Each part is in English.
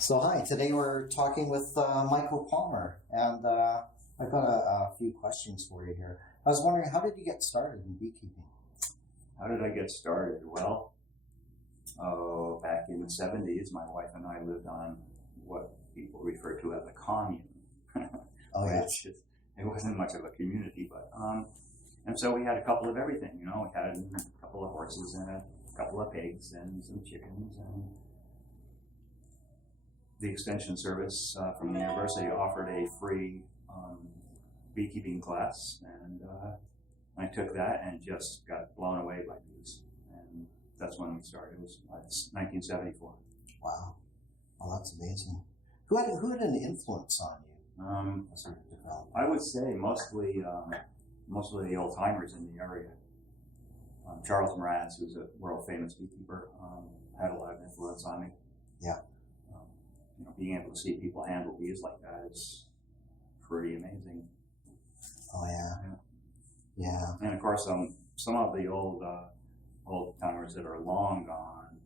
So hi, today we're talking with Michael Palmer, and I've got a few questions for you here. I was wondering, how did you get started in beekeeping? How did I get started? Well, back in the 70s, my wife and I lived on what people refer to as a commune. Oh, yeah. It wasn't much of a community, but, and so we had a couple of everything, we had a couple of horses and a couple of pigs and some chickens, and the extension service from the university offered a free beekeeping class, and I took that and just got blown away by bees. And that's when we started. It was 1974. Wow. Well, that's amazing. Who had an influence on you? I would say mostly the old timers in the area. Charles Mraz, who's a world famous beekeeper, had a lot of influence on me. Yeah. Being able to see people handle bees like that is pretty amazing. Oh yeah. Yeah. And of course, some of the old timers that are long gone,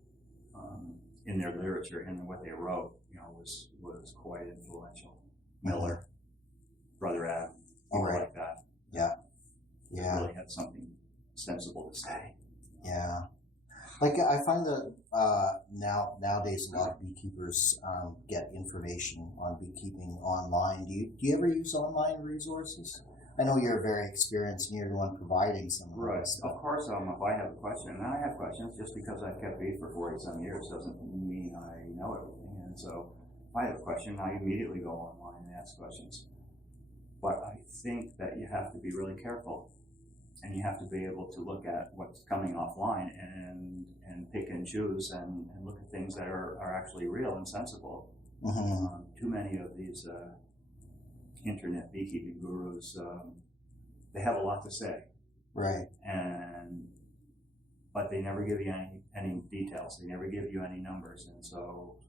in their literature and what they wrote, was quite influential. Miller, Brother Adam, people like that. Yeah. Yeah. Really had something sensible to say. Yeah. Like, I find that nowadays a lot of beekeepers get information on beekeeping online. Do you ever use online resources? I know you're very experienced and you're the one providing some of Right. this. Of course, if I have a question, and I have questions, just because I've kept bees for 40-some years doesn't mean I know everything. And so if I have a question, I immediately go online and ask questions. But I think that you have to be really careful. And you have to be able to look at what's coming offline and pick and choose and look at things that are actually real and sensible. Mm-hmm. Too many of these internet beekeeping gurus, they have a lot to say. Right. But they never give you any details. They never give you any numbers. And so,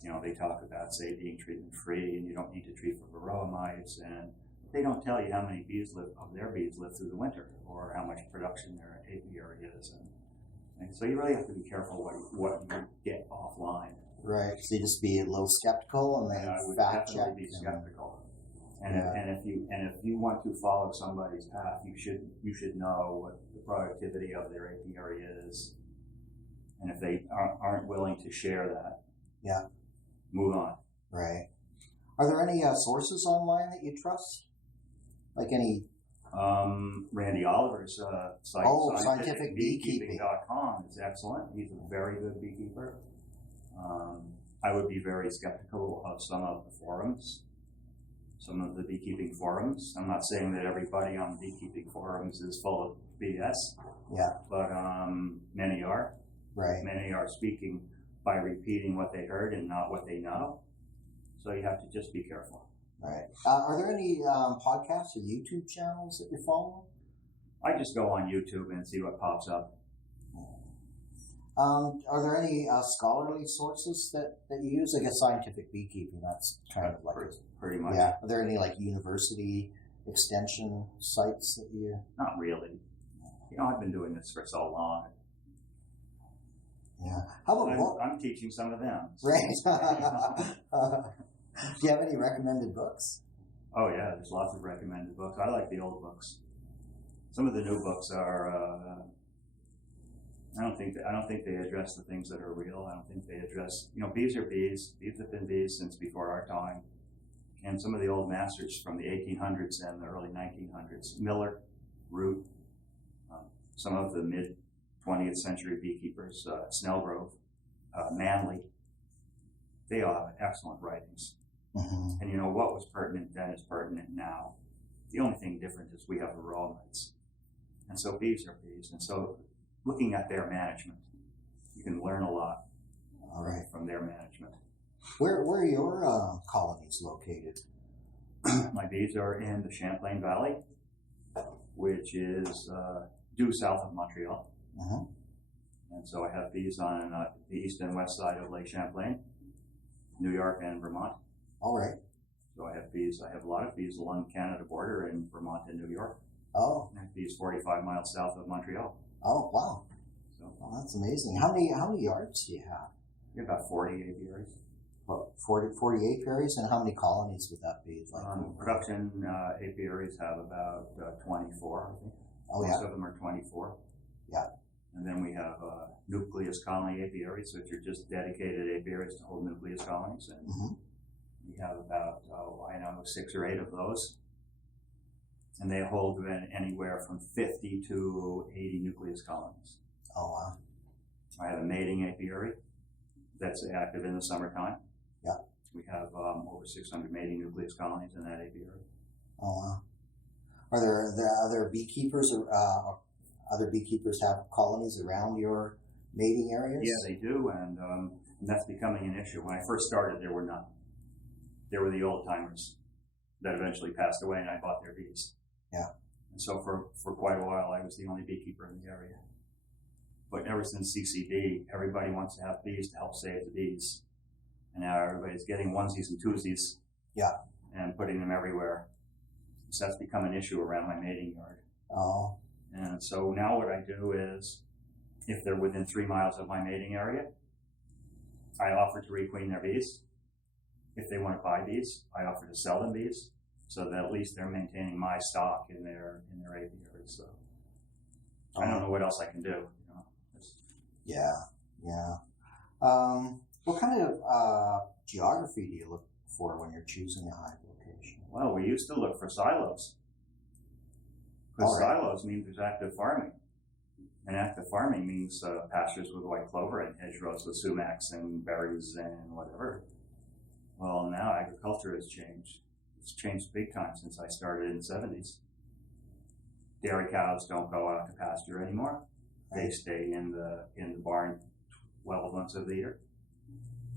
they talk about, say, being treatment free and you don't need to treat for varroa mites, and they don't tell you how many their bees live through the winter, or how much production their apiary is, and so you really have to be careful what you get offline. Right. So you just be a little skeptical and then I would fact check. definitely be skeptical. And if you want to follow somebody's path, you should know what the productivity of their apiary is, and if they aren't willing to share that, yeah, move on. Right. Are there any sources online that you trust? Like any? Randy Oliver's site, scientificbeekeeping.com, is excellent. He's a very good beekeeper. I would be very skeptical of some of the forums, some of the beekeeping forums. I'm not saying that everybody on beekeeping forums is full of BS. Yeah. But many are. Right. Many are speaking by repeating what they heard and not what they know. So you have to just be careful. Right. Are there any podcasts or YouTube channels that you follow? I just go on YouTube and see what pops up. Are there any scholarly sources that you use? I guess scientific beekeeping, that's kind of like pretty much. Yeah. Are there any like university extension sites that you? Not really. I've been doing this for so long. Yeah. How about I'm teaching some of them. Right. Do you have any recommended books? Oh yeah, there's lots of recommended books. I like the old books. Some of the new books are. I don't think they address the things that are real. I don't think they address. Bees are bees. Bees have been bees since before our time. And some of the old masters from the 1800s and the early 1900s, Miller, Root, some of the mid 20th century beekeepers, Snellgrove, Manley, they all have excellent writings. Mm-hmm. And what was pertinent then is pertinent now. The only thing different is we have varroa mites. And so bees are bees. And so looking at their management, you can learn a lot from their management. Where are your colonies located? My bees are in the Champlain Valley, which is due south of Montreal. Mm-hmm. And so I have bees on the east and west side of Lake Champlain, New York and Vermont. All right. So I have bees. I have a lot of bees along the Canada border in Vermont and New York. Oh. And I have bees 45 miles south of Montreal. Oh, wow. So that's amazing. How many yards do you have? You have about 40 apiaries. what, 40 apiaries, and how many colonies would that be? Like Production apiaries have about 24, I think. Oh, Most yeah. of them are 24. Yeah. And then we have nucleus colony apiaries, which are just dedicated apiaries to hold nucleus colonies. And we have about, I know, 6 or 8 of those. And they hold anywhere from 50 to 80 nucleus colonies. Oh, wow. I have a mating apiary that's active in the summertime. Yeah. We have over 600 mating nucleus colonies in that apiary. Oh, wow. Are there other beekeepers or other beekeepers have colonies around your mating areas? Yeah, they do, and that's becoming an issue. When I first started, there were none. There were the old timers that eventually passed away, and I bought their bees. Yeah. And so for quite a while, I was the only beekeeper in the area. But ever since CCD, everybody wants to have bees to help save the bees. And now everybody's getting onesies and twosies. Yeah. And putting them everywhere. So that's become an issue around my mating yard. Oh. And so now what I do is, if they're within 3 miles of my mating area, I offer to requeen their bees. If they want to buy bees, I offer to sell them bees, so that at least they're maintaining my stock in their apiary. So I don't know what else I can do. You know? Yeah, yeah. What kind of geography do you look for when you're choosing a hive location? Well, we used to look for silos. Because silos means there's active farming. And active farming means pastures with white clover and hedgerows with sumacs and berries and whatever. Well, now agriculture has changed. It's changed big time since I started in the 70s. Dairy cows don't go out to pasture anymore. They stay in the barn 12 months of the year.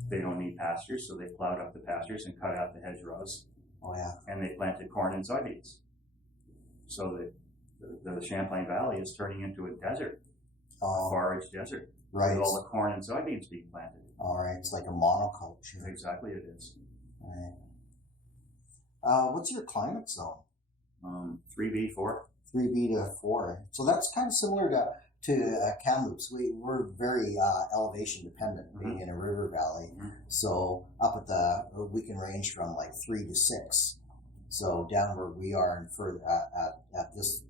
They don't need pastures, so they plowed up the pastures and cut out the hedgerows. Oh, yeah. And they planted corn and soybeans. So the Champlain Valley is turning into a desert, a forage desert, right. with all the corn and soybeans being planted. All right, it's like a monoculture. Exactly, it is. Right. What's your climate zone? 3B, 4. 3B to 4. So that's kind of similar to Kamloops. We're very elevation dependent, being in a river valley. So up at we can range from like 3 to 6. So down where we are and further at this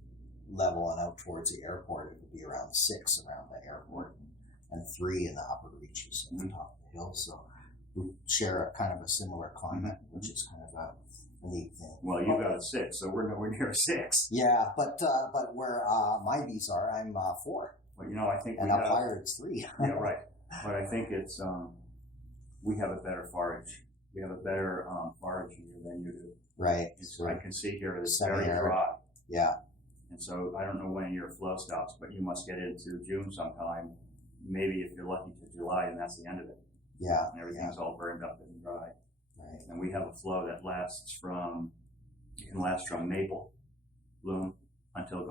level and out towards the airport, it would be around 6 around the airport, and 3 in the upper reaches at the top of the hill. So we share a kind of a similar climate, which is kind of a neat thing. Well, you got a 6, so we're nowhere near a 6. Yeah, but where my bees are, I'm 4. Well, you know, I think and up higher it's 3. Yeah, right. But I think it's we have a better forage. We have a better forage here than you do. Right. So I can see here it's very dry. Yeah. And so I don't know when your flow stops, but you must get into June sometime. Maybe if you're lucky to July, and that's the end of it. Yeah. And everything's all burned up and dry. Right. And we have a flow that can last from maple bloom until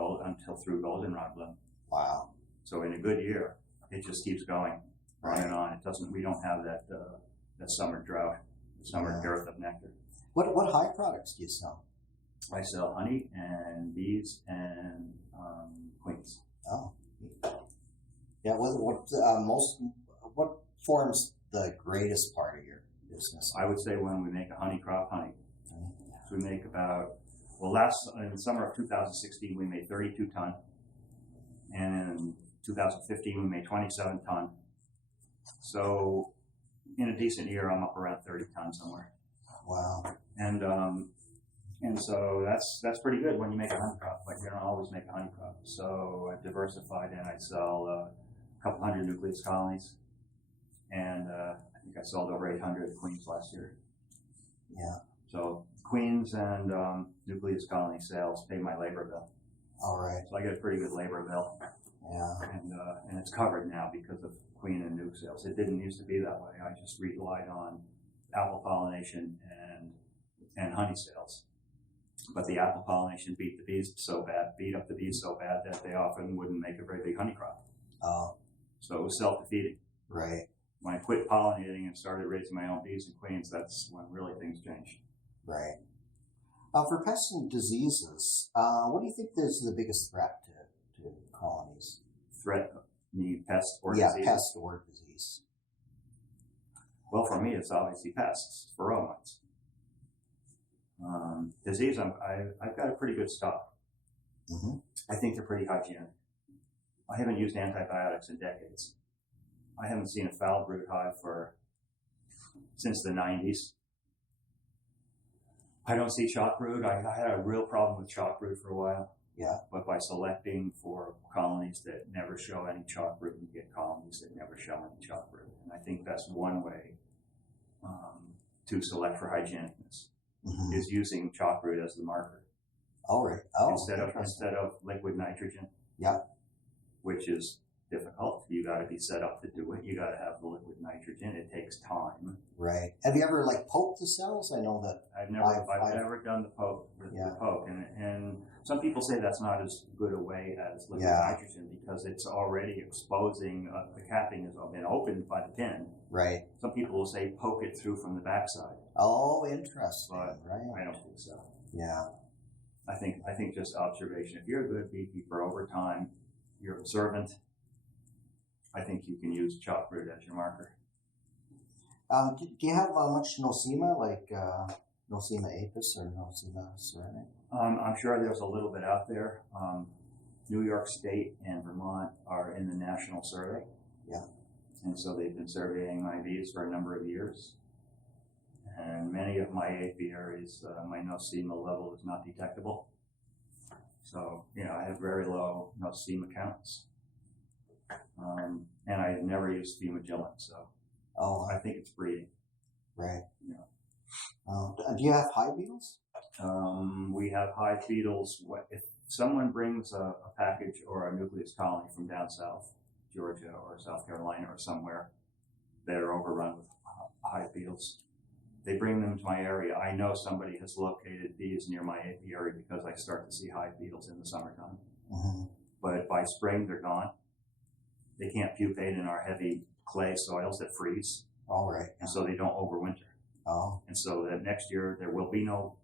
through goldenrod bloom. Wow. So in a good year, it just keeps going on and on. We don't have that summer drought, the summer dearth of nectar. What hive products do you sell? I sell honey and bees and queens. Oh. Yeah. What forms the greatest part of your business? I would say when we make a honey crop, honey. So we make about, in the summer of 2016, we made 32 ton. And in 2015, we made 27 ton. So in a decent year, I'm up around 30 tons somewhere. Wow. And so that's pretty good when you make a honey crop, but you don't always make a honey crop. So I've diversified and I sell a couple hundred nucleus colonies. And I think I sold over 800 queens last year. Yeah. So queens and nucleus colony sales pay my labor bill. All right. So I get a pretty good labor bill. Yeah. And it's covered now because of queen and nuke sales. It didn't used to be that way. I just relied on apple pollination and honey sales. But the apple pollination beat up the bees so bad that they often wouldn't make a very big honey crop. Oh. So it was self-defeating. Right. When I quit pollinating and started raising my own bees and queens, that's when really things changed. Right. For pests and diseases, what do you think is the biggest threat to colonies? Threat, you mean pest or disease? Yeah, pest or disease. Well, for me, it's obviously pests, varroa mites. Disease, I've got a pretty good stock. Mm-hmm. I think they're pretty hygienic. I haven't used antibiotics in decades. I haven't seen a foul brood hive since the 90s. I don't see shock brood. I had a real problem with shock brood for a while. Yeah. But by selecting for colonies that never show any shock brood, you get colonies that never show any shock brood. And I think that's one way to select for hygienicness, Mm-hmm. is using shock brood as the marker. All right. Oh, instead of liquid nitrogen. Yeah. Which is difficult. You got to be set up to do it. You got to have the liquid nitrogen. It takes time. Right. Have you ever poked the cells? I know that I've never done the poke with the poke, and some people say that's not as good a way as liquid nitrogen because it's already exposing. The capping has been opened by the pin. Right. Some people will say poke it through from the backside. Oh, interesting. But right. I don't think so. Yeah. I think just observation. If you're a good beekeeper over time, you're observant, I think you can use chalk brood as your marker. Do you have much Nosema, like Nosema apis or Nosema ceranic? I'm sure there's a little bit out there. New York State and Vermont are in the national survey. Yeah. And so they've been surveying my bees for a number of years. And many of my apiaries, my Nosema level is not detectable. So, I have very low Nosema counts. And I've never used fumigillin, so I think it's breeding. Right. Do you have hive beetles? We have hive beetles. If someone brings a package or a nucleus colony from down south, Georgia or South Carolina or somewhere that are overrun with hive beetles, they bring them to my area. I know somebody has located bees near my apiary because I start to see hive beetles in the summertime. Mm-hmm. But by spring, they're gone. They can't pupate in our heavy clay soils that freeze. All right. And so they don't overwinter. Oh. And so that next year, there will be no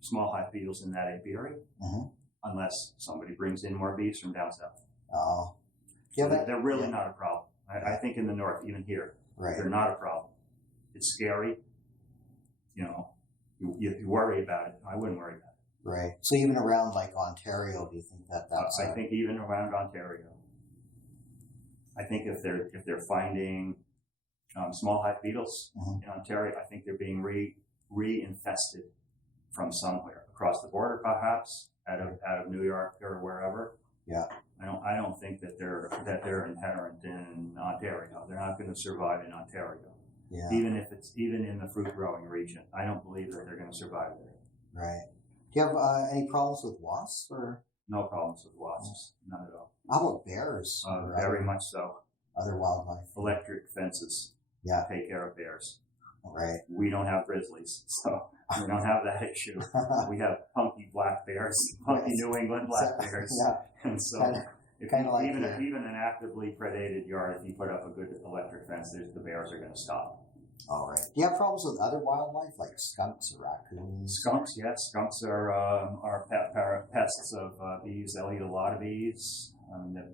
small hive beetles in that apiary unless somebody brings in more bees from down south. Oh. So they're really not a problem. I think in the north, even here, they're not a problem. It's scary. You worry about it. I wouldn't worry about it. Right. So even around Ontario, do you think that's? I think even around Ontario. I think if they're finding small hive beetles in Ontario, I think they're being re-infested from somewhere across the border, perhaps out of New York or wherever. Yeah. I don't think that they're inherent in Ontario. They're not going to survive in Ontario. Yeah. Even in the fruit growing region, I don't believe that they're going to survive there. Right. Do you have any problems with wasps or? No problems with wasps, none at all. How about bears? Very much so. Other wildlife. Electric fences. Yeah. Take care of bears. Right. We don't have grizzlies, so we don't have that issue. We have punky black bears, punky New England black bears, and so. Even an actively predated yard, if you put up a good electric fence, the bears are going to stop. All right. Do you have problems with other wildlife like skunks or raccoons? Skunks, yes. Skunks are pests of bees. They'll eat a lot of bees.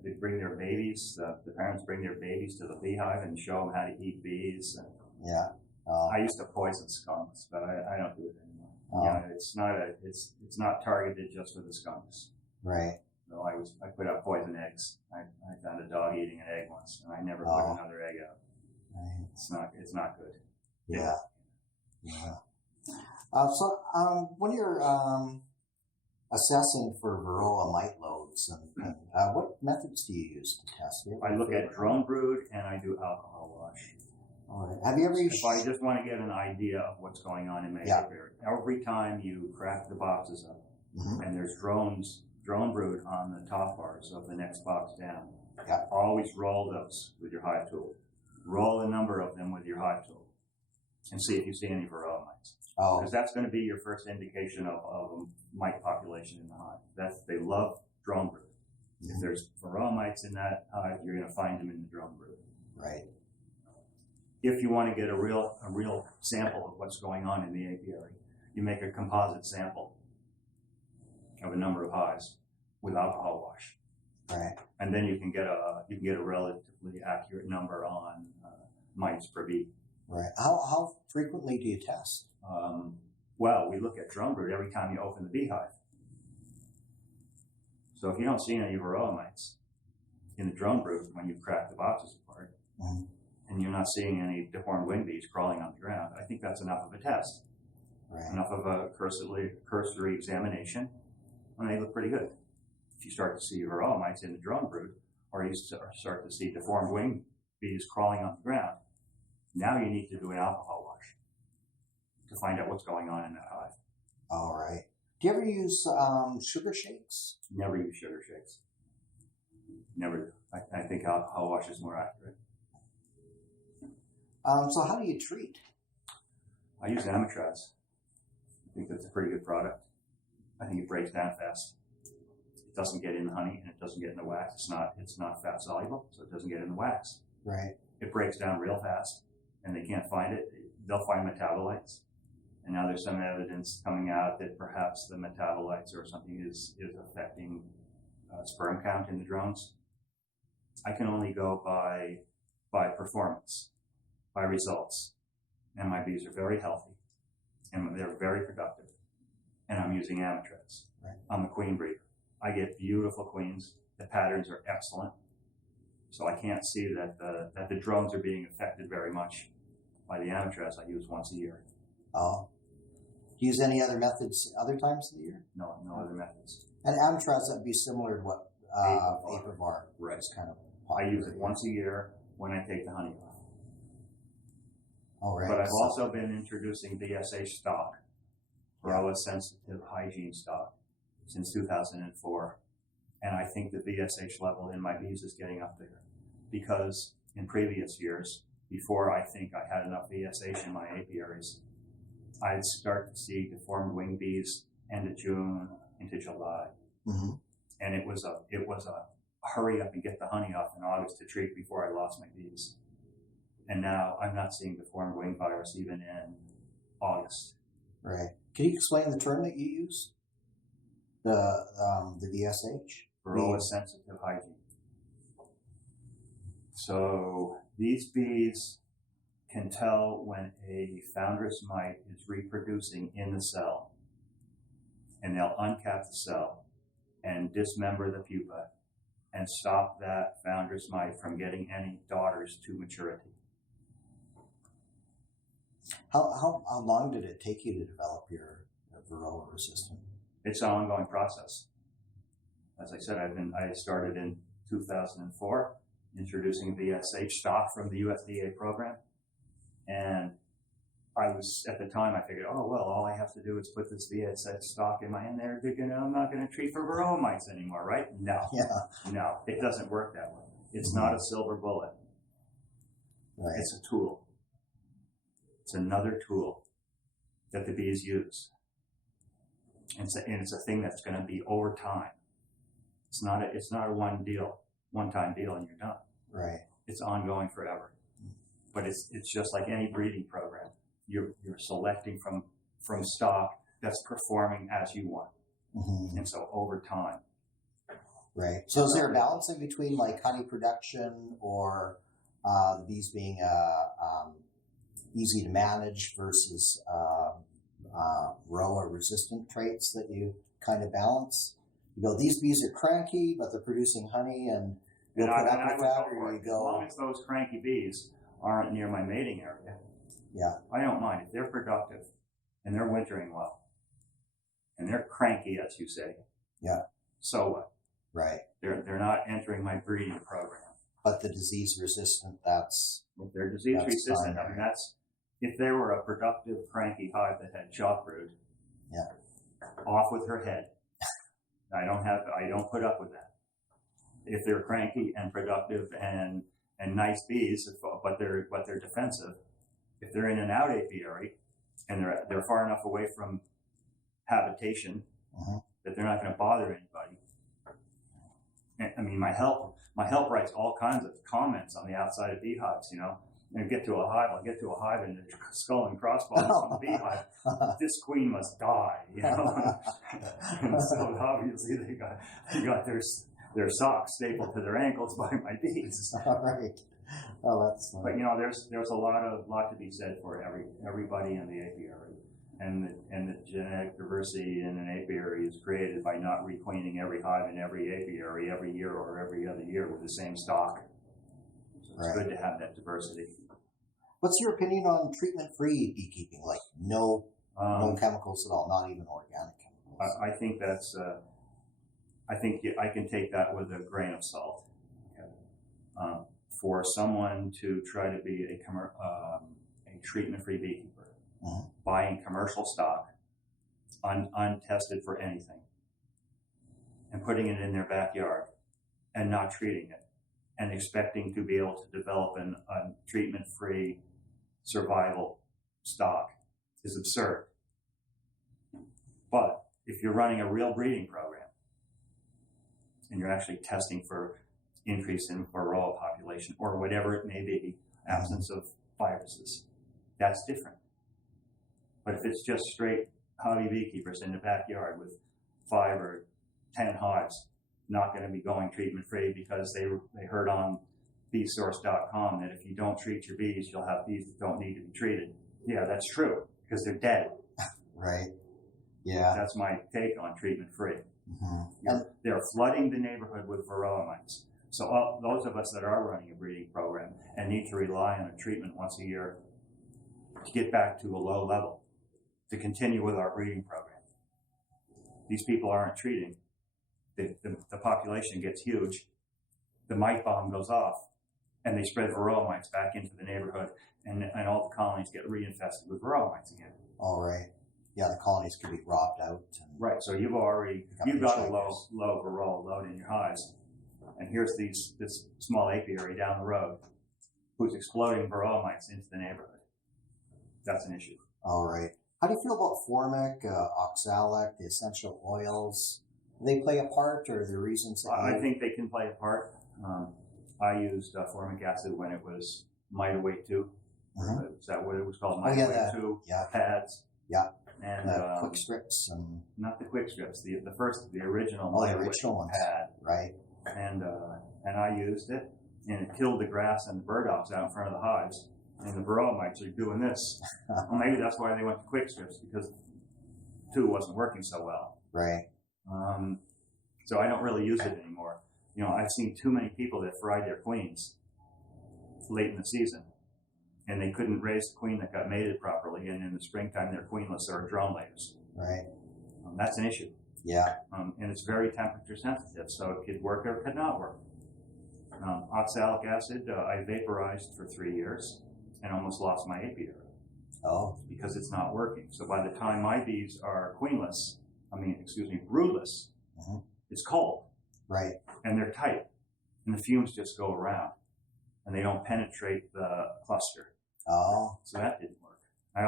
They bring their babies. The parents bring their babies to the beehive and show them how to eat bees. Yeah. I used to poison skunks, but I don't do it anymore. It's not targeted just for the skunks. Right. So I put out poison eggs. I found a dog eating an egg once, and I never put another egg out. Right. It's not good. Yeah. Yeah. So when you're assessing for varroa mite loads, and what methods do you use to test it? I look at drone brood and I do alcohol wash. All right. Have you ever used? If I just want to get an idea of what's going on in my apiary, every time you crack the boxes up, and there's drone brood on the top bars of the next box down, always roll those with your hive tool. Roll a number of them with your hive tool and see if you see any varroa mites. Because that's going to be your first indication of a mite population in the hive. They love drone brood. If there's varroa mites in that hive, you're going to find them in the drone brood. Right. If you want to get a real sample of what's going on in the apiary, you make a composite sample of a number of hives with alcohol wash. Right. And then you can get a relatively accurate number on mites per bee. Right. How frequently do you test? Well, we look at drone brood every time you open the beehive. So if you don't see any varroa mites in the drone brood when you crack the boxes apart, and you're not seeing any deformed wing bees crawling on the ground, I think that's enough of a test. Right. Enough of a cursory examination, and they look pretty good. If you start to see varroa mites in the drone brood, or you start to see deformed wing bees crawling on the ground, now you need to do an alcohol wash to find out what's going on in that hive. All right. Do you ever use sugar shakes? Never use sugar shakes. Never. I think alcohol wash is more accurate. So how do you treat? I use Amitraz. I think that's a pretty good product. I think it breaks down fast. It doesn't get in the honey and it doesn't get in the wax. It's not fat soluble, so it doesn't get in the wax. Right. It breaks down real fast, and they can't find it. They'll find metabolites. And now there's some evidence coming out that perhaps the metabolites or something is affecting sperm count in the drones. I can only go by performance, by results. And my bees are very healthy, and they're very productive. And I'm using Amitraz. Right. I'm a queen breeder. I get beautiful queens. The patterns are excellent. So I can't see that the drones are being affected very much by the Amitraz I use once a year. Oh. Do you use any other methods other times of the year? No other methods. And Amitraz, that'd be similar to what Apivar Right. is kind of I use it once a year when I take the honey off. All right. But I've also been introducing BSH stock, varroa sensitive hygiene stock, since 2004. And I think the BSH level in my bees is getting up there. Because in previous years, before I think I had enough BSH in my apiaries, I'd start to see deformed wing bees end of June into July. Mm-hmm. And it was a hurry up and get the honey off in August to treat before I lost my bees. And now I'm not seeing deformed wing virus even in August. Right. Can you explain the term that you use? The BSH? Varroa sensitive hygiene. So these bees can tell when a foundress mite is reproducing in the cell, and they'll uncap the cell and dismember the pupa and stop that foundress mite from getting any daughters to maturity. How long did it take you to develop your varroa resistant? It's an ongoing process. As I said, I started in 2004, introducing BSH stock from the USDA program. And at the time, I figured, oh, well, all I have to do is put this BSH stock in my hand there. I'm not going to treat for varroa mites anymore, right? No. Yeah. No, it doesn't work that way. It's not a silver bullet. Right. It's a tool. It's another tool that the bees use. And it's a thing that's going to be over time. It's not a one-time deal, and you're done. Right. It's ongoing forever. But it's just like any breeding program. You're selecting from stock that's performing as you want. Mm-hmm. And so over time. Right. So is there a balance in between like honey production or the bees being easy to manage versus varroa resistant traits that you kind of balance? You go, these bees are cranky, but they're producing honey, and you'll put up with that, or you go. As long as those cranky bees aren't near my mating area, yeah, I don't mind. If they're productive and they're wintering well and they're cranky, as you say, yeah, so what? Right. They're not entering my breeding program. But the disease resistant, that's if they're disease resistant. I mean, that's if there were a productive cranky hive that had chalk brood. Yeah. Off with her head. I don't put up with that. If they're cranky and productive and nice bees, but they're defensive. If they're in an out apiary and they're far enough away from habitation that they're not going to bother anybody. I mean, my help writes all kinds of comments on the outside of beehives. You know, and I'll get to a hive and the skull and crossbones on the beehive. This queen must die. You know, and so obviously they got their socks stapled to their ankles by my bees. All right. Oh, that's funny. But you know, there's a lot to be said for everybody in the apiary, and the genetic diversity in an apiary is created by not requeening every hive in every apiary every year or every other year with the same stock. So it's good to have that diversity. What's your opinion on treatment-free beekeeping? Like no chemicals at all, not even organic chemicals. I think that's. I think I can take that with a grain of salt. Okay. For someone to try to be a treatment-free beekeeper, buying commercial stock, untested for anything, and putting it in their backyard and not treating it, and expecting to be able to develop a treatment-free survival stock is absurd. But if you're running a real breeding program and you're actually testing for increase in varroa population or whatever it may be, absence of viruses, that's different. But if it's just straight hobby beekeepers in the backyard with 5 or 10 hives, not going to be going treatment-free because they heard on beesource.com that if you don't treat your bees, you'll have bees that don't need to be treated. Yeah, that's true, because they're dead. Right. Yeah. That's my take on treatment-free. Mm-hmm. They're flooding the neighborhood with varroa mites. So those of us that are running a breeding program and need to rely on a treatment once a year to get back to a low level, to continue with our breeding program. These people aren't treating. The population gets huge. The mite bomb goes off, and they spread varroa mites back into the neighborhood, and all the colonies get reinfested with varroa mites again. All right. Yeah, the colonies could be robbed out. Right. So you've got a low varroa load in your hives, and here's this small apiary down the road who's exploding varroa mites into the neighborhood. That's an issue. All right. How do you feel about formic, oxalic, the essential oils? Do they play a part, or are there reasons? I think they can play a part. I used formic acid when it was Mita Weight 2. Is that what it was called? Mita Weight 2 pads. Yeah. And quick strips and not the quick strips. The original. The original one pad. Right. And I used it, and it killed the grass and the burdocks out in front of the hives. And the varroa mites are doing this. Well, maybe that's why they went to quick strips, because 2 wasn't working so well. Right. So I don't really use it anymore. You know, I've seen too many people that fried their queens late in the season, and they couldn't raise the queen that got mated properly, and in the springtime they're queenless or drone layers. Right. That's an issue. Yeah. And it's very temperature sensitive, so it could work or it could not work. Oxalic acid, I vaporized for 3 years and almost lost my apiary. Oh. Because it's not working. So by the time my bees are broodless, it's cold. Right. And they're tight. And the fumes just go around. And they don't penetrate the cluster. Oh. So that didn't work. I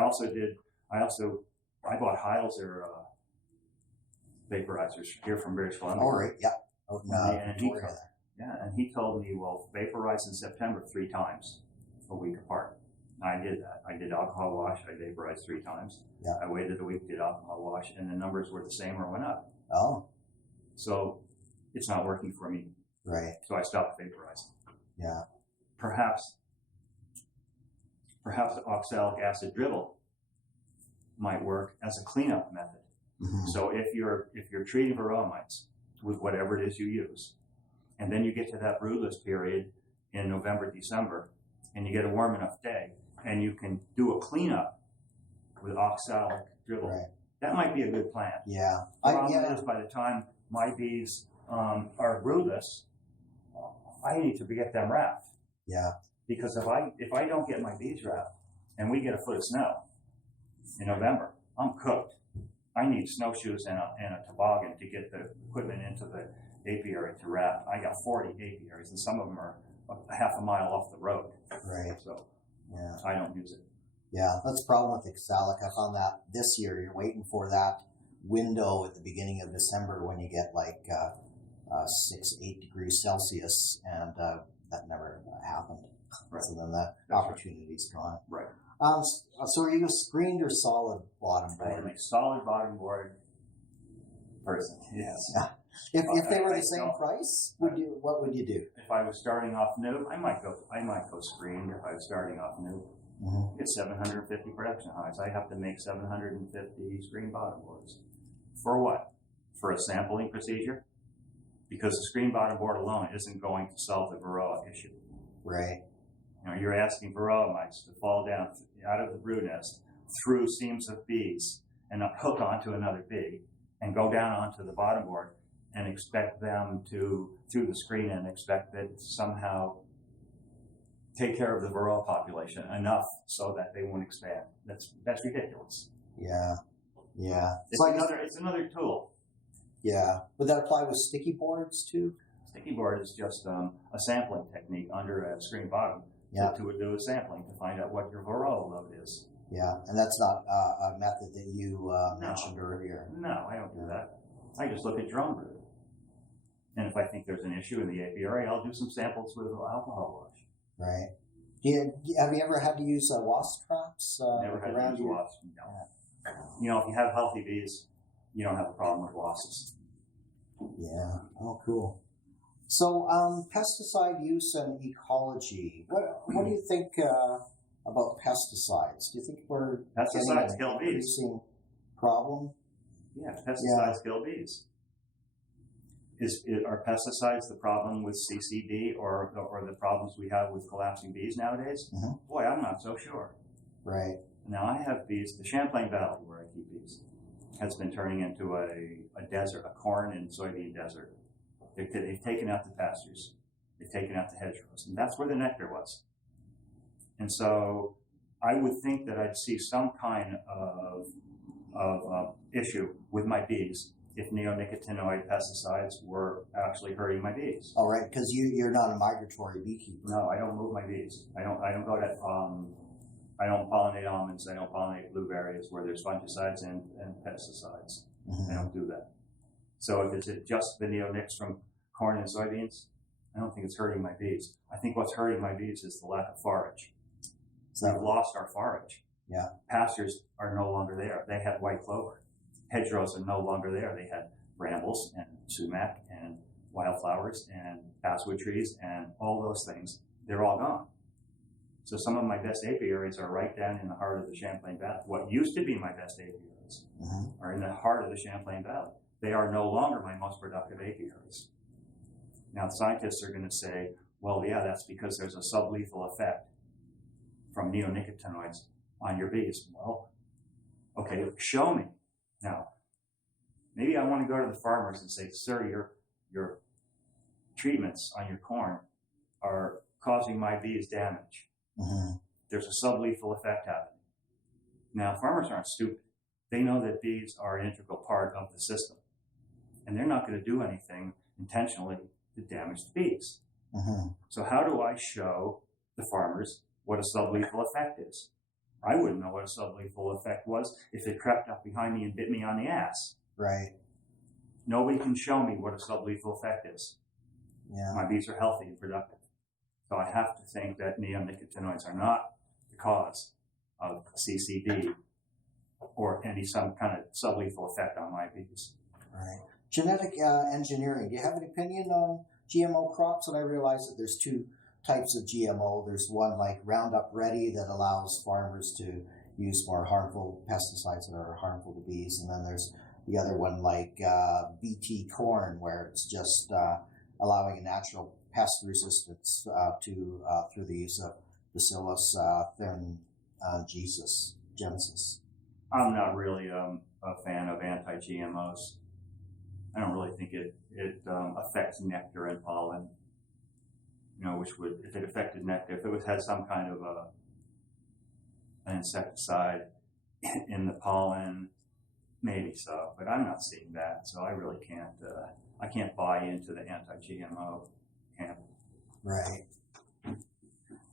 bought Heilzer vaporizers here from British Columbia. All right. Yeah. Oh, no. And he told me, well, vaporize in September 3 times a week apart. I did that. I did alcohol wash. I vaporized 3 times. Yeah. I waited a week, did alcohol wash, and the numbers were the same or went up. Oh. So it's not working for me. Right. So I stopped vaporizing. Yeah. Perhaps oxalic acid dribble might work as a cleanup method. So if you're treating varroa mites with whatever it is you use, and then you get to that broodless period in November, December, and you get a warm enough day, and you can do a cleanup with oxalic dribble, that might be a good plan. Yeah. The problem is, by the time my bees are broodless, I need to get them wrapped. Yeah. Because if I don't get my bees wrapped, and we get a foot of snow in November, I'm cooked. I need snowshoes and a toboggan to get the equipment into the apiary to wrap. I got 40 apiaries, and some of them are a half a mile off the road. Right. So I don't use it. Yeah, that's the problem with oxalic. I found that this year you're waiting for that window at the beginning of December when you get like 6-8 degrees Celsius, and that never happened. Right. So then that opportunity's gone. Right. So are you a screened or solid bottom board? I am a solid bottom board person. Yes. If they were the same price, what would you do? If I was starting off new, I might go screen if I was starting off new. Mm-hmm. It's 750 production hives. I have to make 750 screen bottom boards. For what? For a sampling procedure? Because the screen bottom board alone isn't going to solve the varroa issue. Right. You know, you're asking varroa mites to fall down out of the brood nest through seams of bees and hook onto another bee and go down onto the bottom board and expect them to, through the screen, and expect that somehow take care of the varroa population enough so that they won't expand. That's ridiculous. Yeah. Yeah. It's another tool. Yeah. Would that apply with sticky boards too? Sticky board is just a sampling technique under a screen bottom to do a sampling to find out what your varroa load is. Yeah, and that's not a method that you mentioned earlier. No, I don't do that. I just look at drone brood. And if I think there's an issue in the apiary, I'll do some samples with alcohol wash. Right. Have you ever had to use wasp traps Never had around to use wasps. No. You know, if you have healthy bees, you don't have a problem with wasps. Yeah. Oh, cool. So, pesticide use and ecology. What do you think about pesticides? Do you think we're Pesticides kill bees? Increasing problem? Yeah, pesticides kill bees. Are pesticides the problem with CCD or the problems we have with collapsing bees nowadays? Mm-hmm. Boy, I'm not so sure. Right. Now, I have bees. The Champlain Valley, where I keep bees, has been turning into a desert, a corn and soybean desert. They've taken out the pastures. They've taken out the hedgerows. And that's where the nectar was. And so I would think that I'd see some kind of issue with my bees if neonicotinoid pesticides were actually hurting my bees. All right, because you're not a migratory beekeeper. No, I don't move my bees. I don't go to I don't pollinate almonds. I don't pollinate blueberries where there's fungicides and pesticides. Mm-hmm. I don't do that. So if it's just the neonics from corn and soybeans, I don't think it's hurting my bees. I think what's hurting my bees is the lack of forage. So we've lost our forage. Yeah. Pastures are no longer there. They had white clover. Hedgerows are no longer there. They had brambles and sumac and wildflowers and basswood trees and all those things. They're all gone. So some of my best apiaries are right down in the heart of the Champlain Valley. What used to be my best apiaries are in the heart of the Champlain Valley. They are no longer my most productive apiaries. Now, scientists are going to say, well, yeah, that's because there's a sublethal effect from neonicotinoids on your bees. Well, okay, show me. Now, maybe I want to go to the farmers and say, sir, your treatments on your corn are causing my bees damage. Mm-hmm. There's a sublethal effect happening. Now, farmers aren't stupid. They know that bees are an integral part of the system. And they're not going to do anything intentionally to damage the bees. Mm-hmm. So how do I show the farmers what a sublethal effect is? I wouldn't know what a sublethal effect was if they crept up behind me and bit me on the ass. Right. Nobody can show me what a sublethal effect is. Yeah. My bees are healthy and productive. So I have to think that neonicotinoids are not the cause of CCD or some kind of sublethal effect on my bees. Right. Genetic engineering. Do you have an opinion on GMO crops? And I realize that there's two types of GMO. There's one like Roundup Ready that allows farmers to use more harmful pesticides that are harmful to bees. And then there's the other one like BT corn, where it's just allowing a natural pest resistance through the use of Bacillus thuringiensis. I'm not really a fan of anti-GMOs. I don't really think it affects nectar and pollen. You know, which would, if it affected nectar, if it had some kind of an insecticide in the pollen, maybe so. But I'm not seeing that, so I really can't. I can't buy into the anti-GMO camp. Right.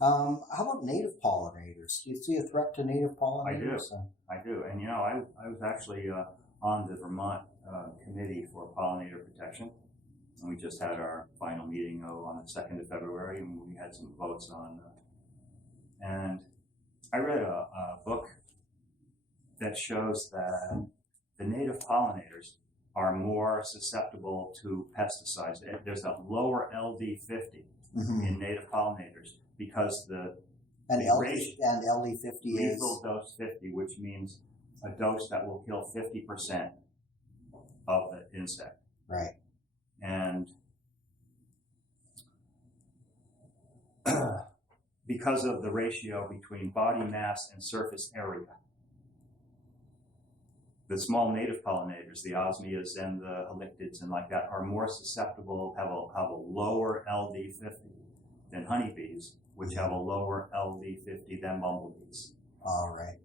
How about native pollinators? Do you see a threat to native pollinators? I do. And, you know, I was actually on the Vermont committee for pollinator protection. And we just had our final meeting on the 2nd of February, and we had some votes on. And I read a book that shows that the native pollinators are more susceptible to pesticides. There's a lower LD50 in native pollinators because and LD50 is lethal dose 50, which means a dose that will kill 50% of the insect. Right. And because of the ratio between body mass and surface area, the small native pollinators, the osmias and the halictids and like that, are more susceptible, have a lower LD50 than honeybees, which have a lower LD50 than bumblebees. All right.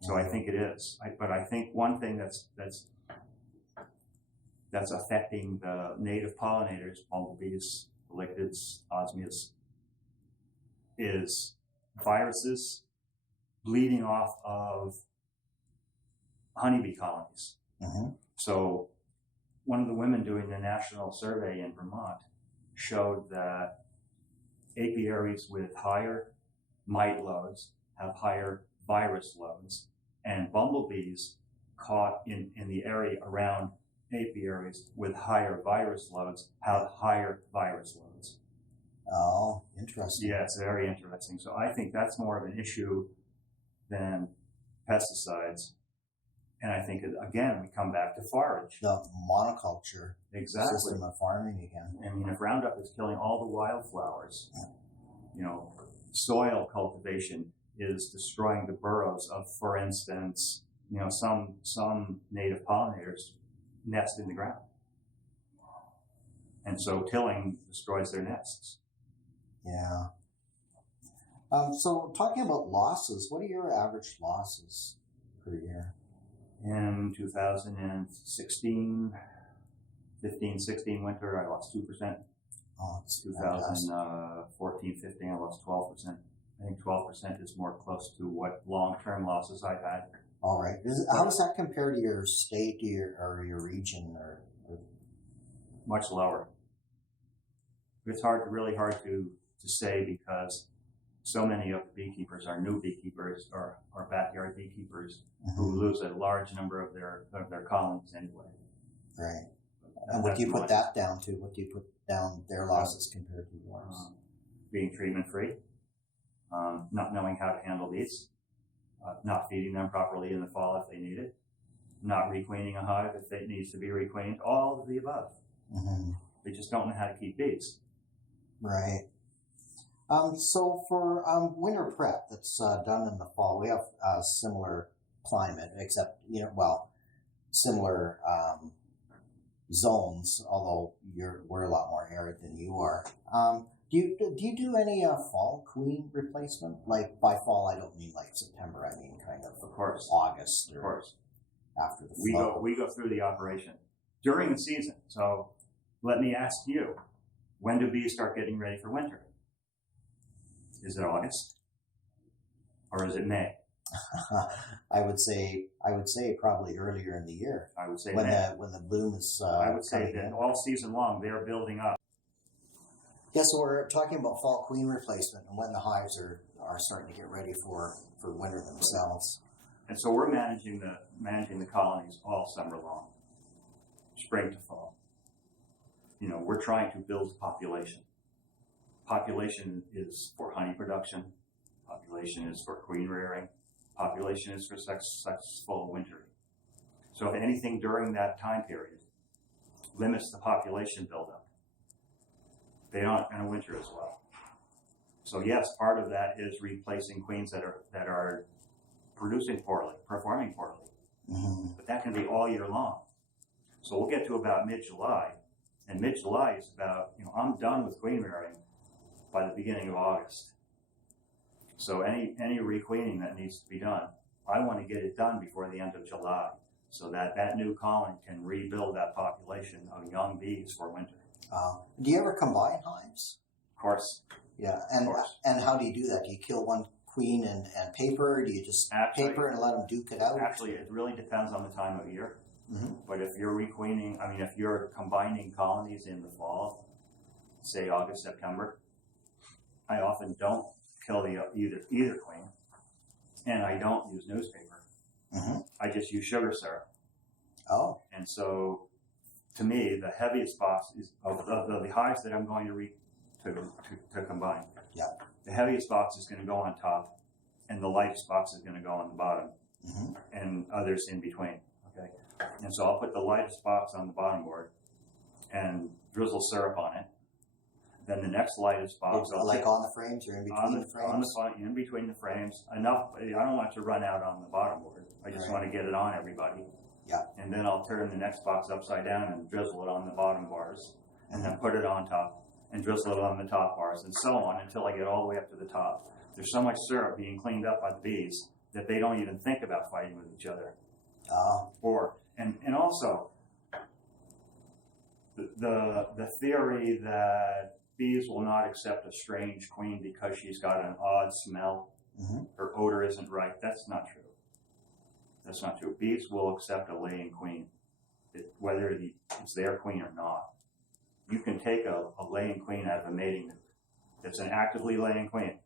So I think it is. But I think one thing that's affecting the native pollinators, bumblebees, halictids, osmias, is viruses bleeding off of honeybee colonies. So one of the women doing the national survey in Vermont showed that apiaries with higher mite loads have higher virus loads, and bumblebees caught in the area around apiaries with higher virus loads have higher virus loads. Oh, interesting. Yeah, it's very interesting. So I think that's more of an issue than pesticides. And I think, again, we come back to forage. The monoculture system of farming again. I mean, if Roundup is killing all the wildflowers, soil cultivation is destroying the burrows of, for instance, some native pollinators nest in the ground. And so tilling destroys their nests. Yeah. So talking about losses, what are your average losses per year? In 2016, 15-16 winter, I lost 2%. Oh, it's 2014-15, I lost 12%. I think 12% is more close to what long-term losses I've had. All right. How does that compare to your state or your region? Or much lower. It's really hard to say because so many of the beekeepers are new beekeepers or backyard beekeepers who lose a large number of their colonies anyway. Right. And what do you put that down to? What do you put down their losses compared to yours? Being treatment free, not knowing how to handle bees, not feeding them properly in the fall if they need it, not requeening a hive if it needs to be requeened, all of the above. They just don't know how to keep bees. Right. So for winter prep that's done in the fall, we have a similar climate, except, similar zones, although we're a lot more arid than you are. Do you do any fall queen replacement? Like by fall, I don't mean like September. I mean kind of course, August or of course. After the flow. We go through the operation during the season. So let me ask you, when do bees start getting ready for winter? Is it August or is it May? I would say probably earlier in the year. I would say when May. when the bloom is. I would say that all season long they're building up. Yeah, so we're talking about fall queen replacement and when the hives are starting to get ready for winter themselves. And so we're managing the colonies all summer long, spring to fall. We're trying to build population. Population is for honey production. Population is for queen rearing. Population is for successful wintering. So if anything during that time period limits the population buildup, they aren't going to winter as well. So yes, part of that is replacing queens that are producing poorly, performing poorly. But that can be all year long. So we'll get to about mid-July, and mid-July is about, I'm done with queen rearing by the beginning of August. So any requeening that needs to be done, I want to get it done before the end of July so that new colony can rebuild that population of young bees for winter. Do you ever combine hives? Of course. Yeah, and how do you do that? Do you kill one queen and paper? Do you just paper and let them duke it out? Actually, it really depends on the time of year. But if you're if you're combining colonies in the fall, say August, September, I often don't kill either queen, and I don't use newspaper. I just use sugar syrup. Oh. And so, to me, the heaviest box is of the hives that I'm going to combine. Yeah. The heaviest box is going to go on top, and the lightest box is going to go on the bottom, and others in between. Okay. And so I'll put the lightest box on the bottom board, and drizzle syrup on it. Then the next lightest box, like on the frames or in between the frames? In between the frames. Enough. I don't want it to run out on the bottom board. I just want to get it on everybody. Yeah. And then I'll turn the next box upside down and drizzle it on the bottom bars, and then put it on top and drizzle it on the top bars, and so on until I get all the way up to the top. There's so much syrup being cleaned up by the bees that they don't even think about fighting with each other. And also the theory that bees will not accept a strange queen because she's got an odd smell, her odor isn't right. That's not true. That's not true. Bees will accept a laying queen, whether it's their queen or not. You can take a laying queen out of a mating nuke that's an actively laying queen,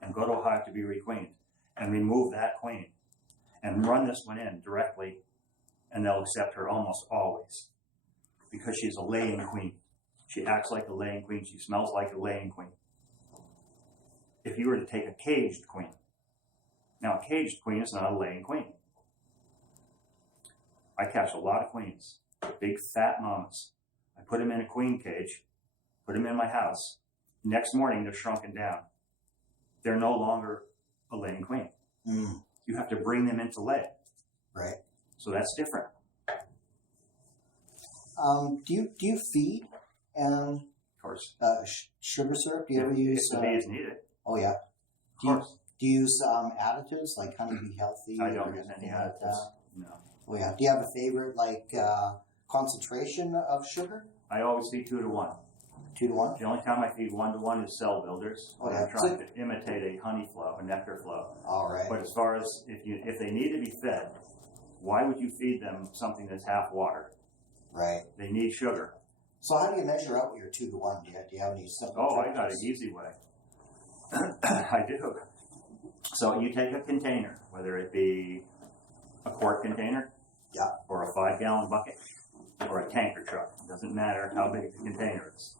and go to a hive to be requeened, and remove that queen, and run this one in directly, and they'll accept her almost always, because she's a laying queen. She acts like a laying queen. She smells like a laying queen. If you were to take a caged queen, now a caged queen is not a laying queen. I catch a lot of queens, big fat mamas. I put them in a queen cage, put them in my house. Next morning, they're shrunken down. They're no longer a laying queen. You have to bring them into lay. Right. So that's different. Do you feed of course sugar syrup? Do you ever use? If the bees need it. Oh yeah. Of course. Do you use additives like Honey Bee Healthy? I don't use any additives. No. Oh yeah. Do you have a favorite concentration of sugar? I always feed 2 to 1. 2 to 1. The only time I feed 1 to 1 is cell builders. Oh, yeah. I'm trying to imitate a honey flow, a nectar flow. All right. But as far as if they need to be fed, why would you feed them something that's half water? Right. They need sugar. So how do you measure out your 2 to 1? Do you have any simple? Oh, I got an easy way. I do. So you take a container, whether it be a quart container, or a 5-gallon bucket, or a tanker truck. It doesn't matter how big the container is.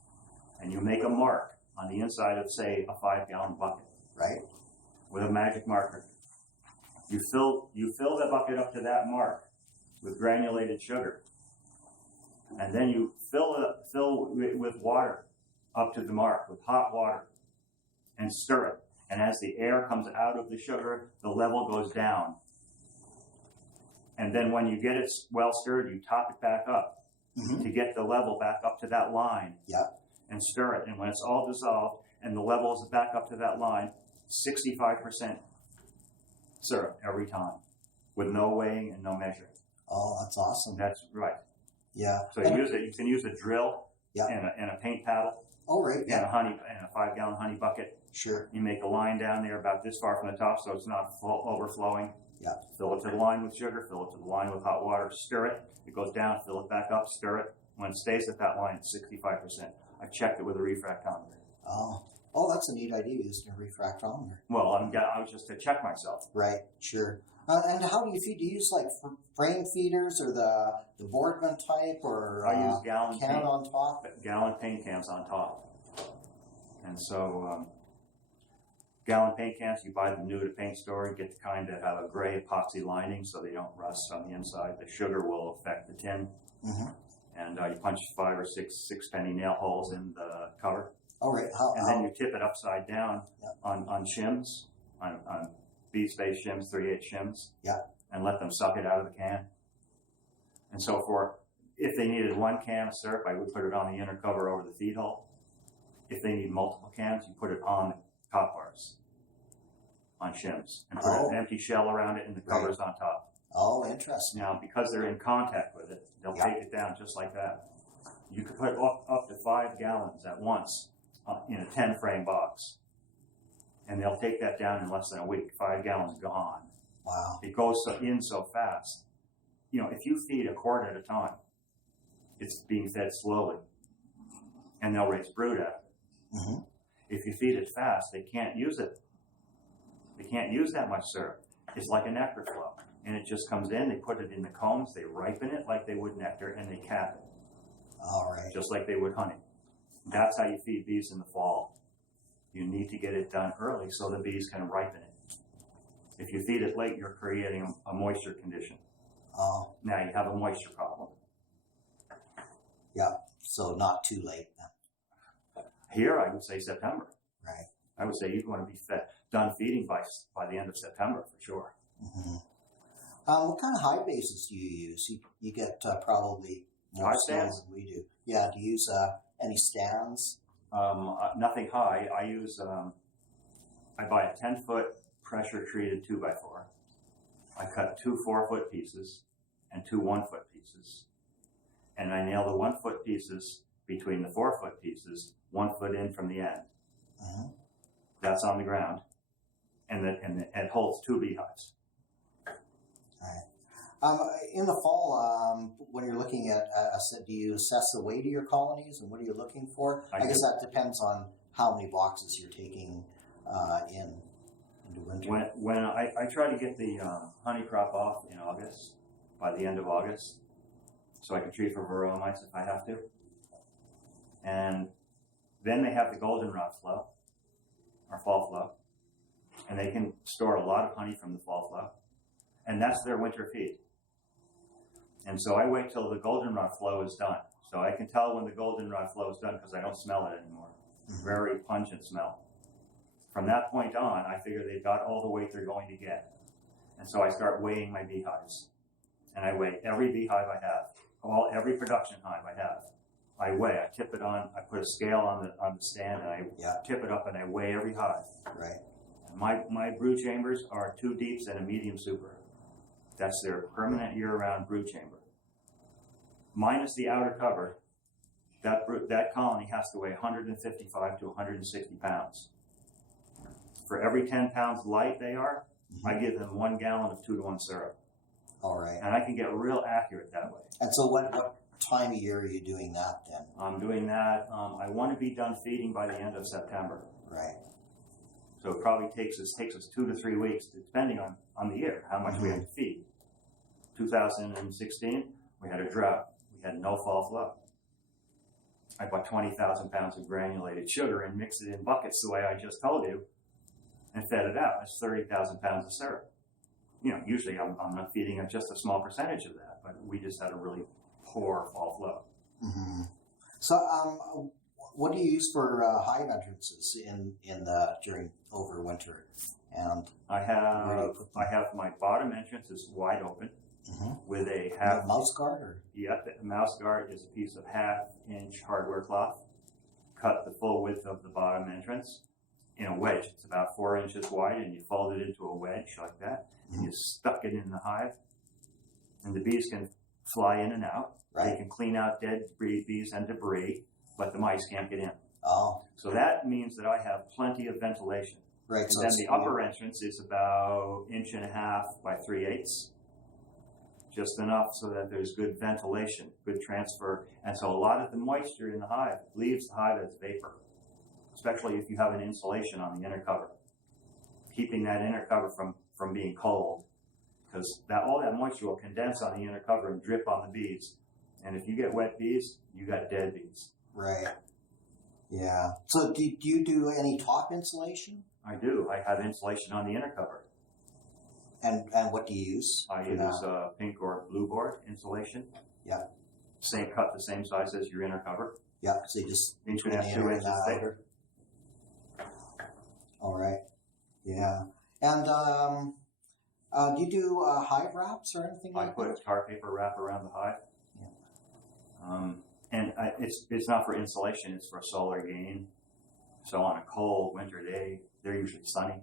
And you make a mark on the inside of, say, a 5-gallon bucket, right, with a magic marker. You fill the bucket up to that mark with granulated sugar, and then you fill it with water up to the mark with hot water, and stir it. And as the air comes out of the sugar, the level goes down. And then when you get it well stirred, you top it back up to get the level back up to that line. And stir it. And when it's all dissolved and the level is back up to that line, 65% syrup every time, with no weighing and no measuring. Oh, that's awesome. That's right. Yeah. So you can use a drill and a paint paddle. Oh, right. And a 5-gallon honey bucket. Sure. You make a line down there about this far from the top so it's not overflowing. Fill it to the line with sugar, fill it to the line with hot water, stir it. It goes down, fill it back up, stir it. When it stays at that line, it's 65%. I checked it with a refractometer. Oh, that's a neat idea, using a refractometer. Well, I was just to check myself. Right, sure. And how do you feed? Do you use like frame feeders or the Boardman type, or I use gallon can paint, on top? Gallon paint cans on top. And so gallon paint cans, you buy them new at a paint store. You get the kind that have a gray epoxy lining so they don't rust on the inside. The sugar will affect the tin. And you punch 5 or 6 penny nail holes in the cover. Oh, right. Then you tip it upside down on shims, on Bee Space shims, 3/8 shims. And let them suck it out of the can. And so if they needed 1 can of syrup, I would put it on the inner cover over the feed hole. If they need multiple cans, you put it on the top bars, on shims, and put an empty shell around it and the cover's on top. Oh, interesting. Now, because they're in contact with it, they'll take it down just like that. You could put up to 5 gallons at once in a 10-frame box, and they'll take that down in less than a week. 5 gallons gone. Wow. It goes in so fast. If you feed a quart at a time, it's being fed slowly, and they'll raise brood out of it. If you feed it fast, they can't use it. They can't use that much syrup. It's like a nectar flow. and it just comes in. They put it in the combs, they ripen it like they would nectar, and they cap it. All right. Just like they would honey. That's how you feed bees in the fall. You need to get it done early so the bees can ripen it. If you feed it late, you're creating a moisture condition. Oh. Now you have a moisture problem. Yeah. So not too late then. Here, I would say September. Right. I would say you'd want to be done feeding by the end of September for sure. Mm-hmm. What kind of hive bases do you use? You get probably more stands than we do. Yeah. Do you use any stands? Nothing high. I use. I buy a 10-foot pressure treated 2x4. I cut 2 4-foot pieces and 2 1-foot pieces, and I nail the 1-foot pieces between the 4-foot pieces, 1 foot in from the end. Mm-hmm. That's on the ground, and it holds 2 beehives. All right. In the fall, when you're looking at, do you assess the weight of your colonies and what are you looking for? I guess that depends on how many boxes you're taking into winter. When I try to get the honey crop off in August, by the end of August, so I can treat for varroa mites if I have to. And then they have the goldenrod flow, or fall flow, and they can store a lot of honey from the fall flow, and that's their winter feed. And so I wait till the goldenrod flow is done. So I can tell when the goldenrod flow is done because I don't smell it anymore. Very pungent smell. From that point on, I figure they've got all the weight they're going to get. And so I start weighing my beehives. And I weigh every beehive I have, every production hive I have. I weigh, I tip it on, I put a scale on the stand, and I tip it up and I weigh every hive. Right. And my brood chambers are 2 deeps and a medium super. That's their permanent year-round brood chamber. Minus the outer cover, that colony has to weigh 155 to 160 pounds. For every 10 pounds light they are, I give them 1 gallon of 2-to-1 syrup. All right. And I can get real accurate that way. And so what time of year are you doing that then? I'm doing that. I want to be done feeding by the end of September. Right. So it probably takes us 2 to 3 weeks, depending on the year, how much we have to feed. 2016, we had a drought. We had no fall flow. I bought 20,000 pounds of granulated sugar and mixed it in buckets the way I just told you and fed it out. That's 30,000 pounds of syrup. You know, usually I'm not feeding just a small percentage of that, but we just had a really poor fall flow. Mm-hmm. So what do you use for hive entrances during over winter? And I have my bottom entrance is wide open. With a mouse guard? Or? Yep, the mouse guard is a piece of 1/2-inch hardware cloth. Cut the full width of the bottom entrance in a wedge. It's about 4 inches wide, and you fold it into a wedge like that, and you stuck it in the hive, and the bees can fly in and out. Right. They can clean out dead bees and debris, but the mice can't get in. Oh. So that means that I have plenty of ventilation. Right. And so then the upper entrance is about 1.5 by 3/8. Just enough so that there's good ventilation, good transfer. And so a lot of the moisture in the hive leaves the hive as vapor, especially if you have an insulation on the inner cover. Keeping that inner cover from being cold, because all that moisture will condense on the inner cover and drip on the bees. And if you get wet bees, you got dead bees. Right. Yeah. So do you do any top insulation? I do. I have insulation on the inner cover. And what do you use? I use pink or blue board insulation. Yeah. Cut the same size as your inner cover. Yeah. So you just 1.5 to 2 inches thick. All right. Yeah. And do you do hive wraps or anything like that? I put tar paper wrap around the hive. Yeah. And it's not for insulation, it's for solar gain. So on a cold winter day, they're usually sunny.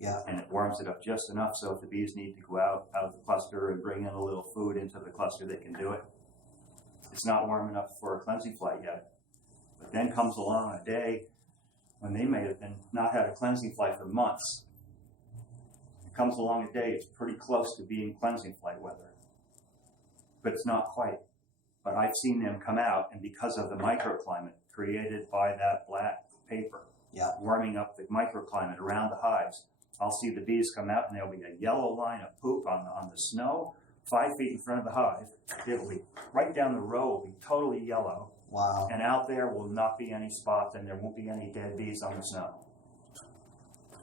Yeah. And it warms it up just enough so if the bees need to go out of the cluster and bring in a little food into the cluster, they can do it. It's not warm enough for a cleansing flight yet. But then comes along a day when they may have not had a cleansing flight for months. It comes along a day, it's pretty close to being cleansing flight weather. But it's not quite. But I've seen them come out, and because of the microclimate created by that black paper, warming up the microclimate around the hives, I'll see the bees come out, and there'll be a yellow line of poop on the snow, 5 feet in front of the hive. It'll be right down the row, will be totally yellow. Wow. And out there will not be any spots, and there won't be any dead bees on the snow.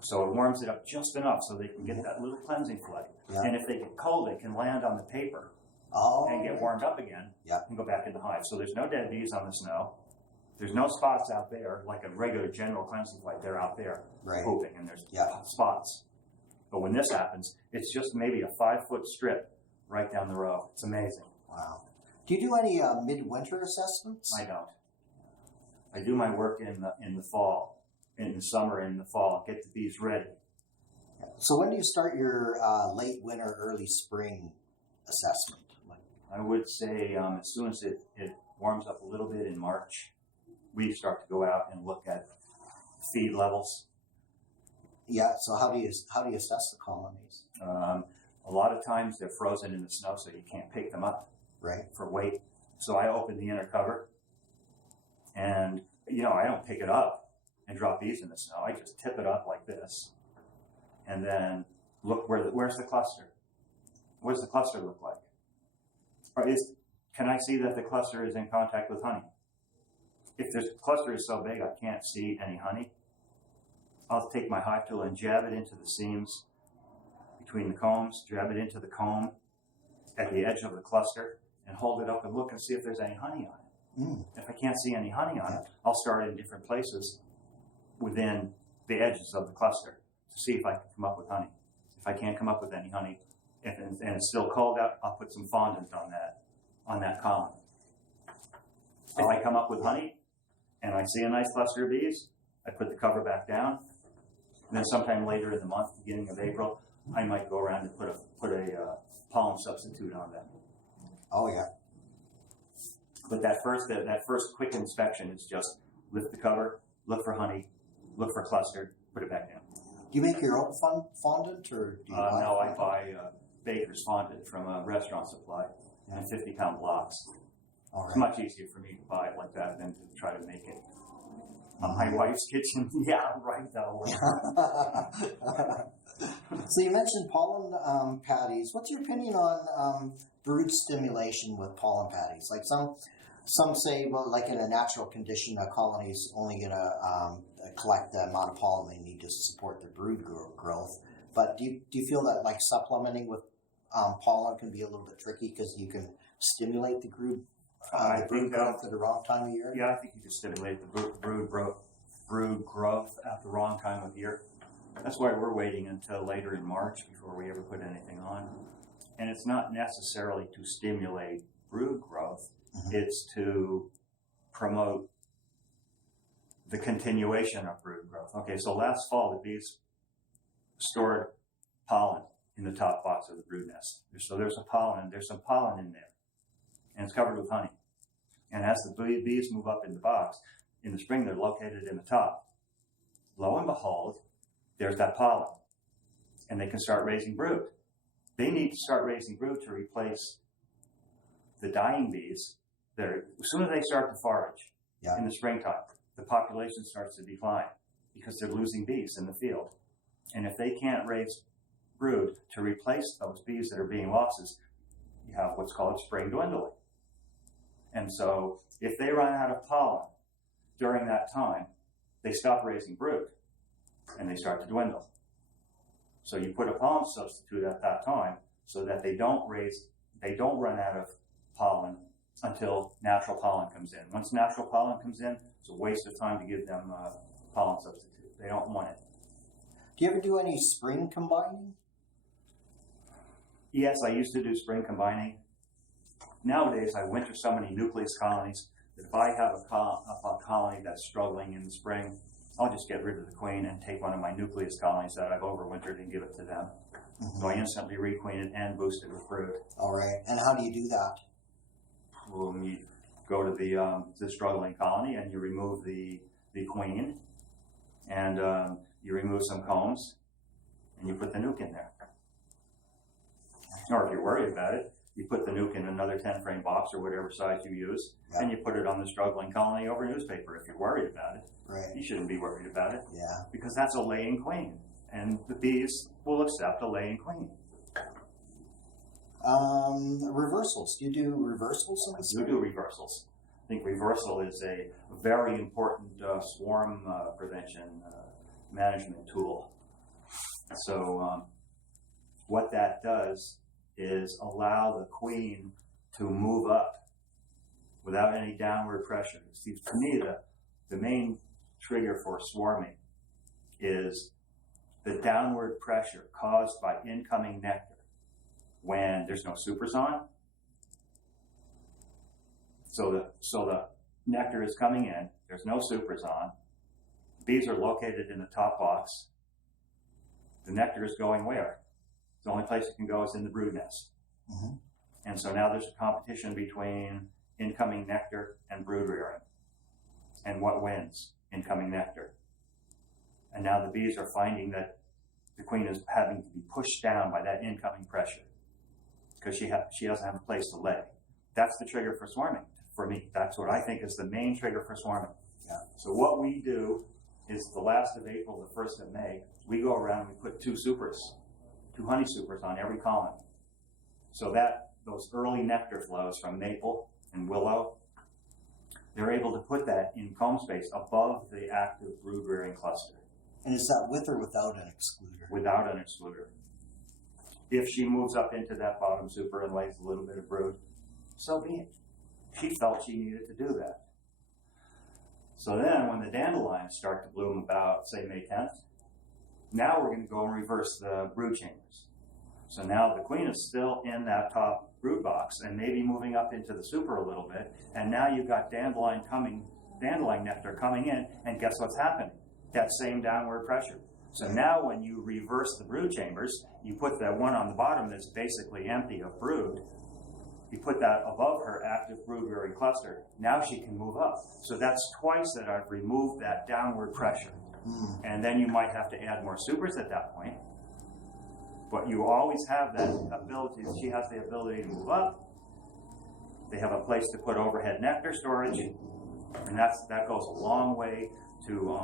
So it warms it up just enough so they can get that little cleansing flood. Yeah. And if they get cold, they can land on the paper and get warmed up again and go back in the hive. So there's no dead bees on the snow. There's no spots out there like a regular general cleansing flood. They're out there pooping, and there's spots. But when this happens, it's just maybe a 5-foot strip right down the row. It's amazing. Wow. Do you do any midwinter assessments? I don't. I do my work in the fall, in the summer, and in the fall, get the bees ready. So when do you start your late winter, early spring assessment? I would say as soon as it warms up a little bit in March, we start to go out and look at feed levels. Yeah. So how do you assess the colonies? A lot of times they're frozen in the snow, so you can't pick them up. Right. For weight. So I open the inner cover, and I don't pick it up and drop bees in the snow. I just tip it up like this, and then look where's the cluster. What does the cluster look like? Or can I see that the cluster is in contact with honey? If the cluster is so big I can't see any honey, I'll take my hive tool and jab it into the seams between the combs, jab it into the comb at the edge of the cluster, and hold it up and look and see if there's any honey on it. If I can't see any honey on it, I'll start in different places within the edges of the cluster to see if I can come up with honey. If I can't come up with any honey, and it's still cold out, I'll put some fondant on that colony. If I come up with honey and I see a nice cluster of bees, I put the cover back down. And then sometime later in the month, beginning of April, I might go around and put a pollen substitute on them. Oh yeah. But that first quick inspection is just lift the cover, look for honey, look for cluster, put it back down. Do you make your own fondant, or do you buy no, I buy baker's fondant from a restaurant supply in 50-pound blocks. All right. It's much easier for me to buy it like that than to try to make it on my wife's kitchen. Yeah, right though. So you mentioned pollen patties. What's your opinion on brood stimulation with pollen patties? Like some say, well, like in a natural condition, a colony is only going to collect the amount of pollen they need to support their brood growth. But do you feel that like supplementing with pollen can be a little bit tricky because you can stimulate the brood growth at the wrong time of year? Yeah, I think you can stimulate the brood growth at the wrong time of year. That's why we're waiting until later in March before we ever put anything on. And it's not necessarily to stimulate brood growth. It's to promote the continuation of brood growth. Okay, so last fall the bees stored pollen in the top box of the brood nest. So there's some pollen in there, and it's covered with honey. And as the bees move up in the box, in the spring they're located in the top. Lo and behold, there's that pollen, and they can start raising brood. They need to start raising brood to replace the dying bees. As soon as they start to forage in the springtime, the population starts to decline because they're losing bees in the field. And if they can't raise brood to replace those bees that are being lost, you have what's called spring dwindling. And so if they run out of pollen during that time, they stop raising brood and they start to dwindle. So you put a pollen substitute at that time so that they don't run out of pollen until natural pollen comes in. Once natural pollen comes in, it's a waste of time to give them a pollen substitute. They don't want it. Do you ever do any spring combining? Yes, I used to do spring combining. Nowadays, I winter so many nucleus colonies that if I have a colony that's struggling in the spring, I'll just get rid of the queen and take one of my nucleus colonies that I've overwintered and give it to them. So I instantly requeen it and boost it with brood. All right. And how do you do that? Well, you go to the struggling colony and you remove the queen, and you remove some combs, and you put the nuke in there. Or if you're worried about it, you put the nuke in another 10-frame box or whatever size you use, and you put it on the struggling colony over newspaper if you're worried about it. Right. You shouldn't be worried about it. Yeah. Because that's a laying queen. and the bees will accept a laying queen. Reversals. Do you do reversals in this? You do reversals. I think reversal is a very important swarm prevention management tool. So what that does is allow the queen to move up without any downward pressure. See, to me, the main trigger for swarming is the downward pressure caused by incoming nectar when there's no supers on. So the nectar is coming in, there's no supers on, bees are located in the top box, the nectar is going where? The only place it can go is in the brood nest. Mm-hmm. And so now there's a competition between incoming nectar and brood rearing. And what wins? Incoming nectar. And now the bees are finding that the queen is having to be pushed down by that incoming pressure because she doesn't have a place to lay. That's the trigger for swarming for me. That's what I think is the main trigger for swarming. Yeah. So what we do is the last of April, the 1st of May, we go around and we put 2 honey supers on every colony. So that those early nectar flows from maple and willow, they're able to put that in comb space above the active brood rearing cluster. And is that with or without an excluder? Without an excluder. If she moves up into that bottom super and lays a little bit of brood, so be it. She felt she needed to do that. So then when the dandelions start to bloom about, say, May 10th, now we're going to go and reverse the brood chambers. So now the queen is still in that top brood box and maybe moving up into the super a little bit, and now you've got dandelion nectar coming in, and guess what's happening? That same downward pressure. So now when you reverse the brood chambers, you put that one on the bottom that's basically empty of brood, you put that above her active brood rearing cluster. Now she can move up. So that's twice that I've removed that downward pressure. And then you might have to add more supers at that point. But you always have that ability. She has the ability to move up. They have a place to put overhead nectar storage. And that goes a long way to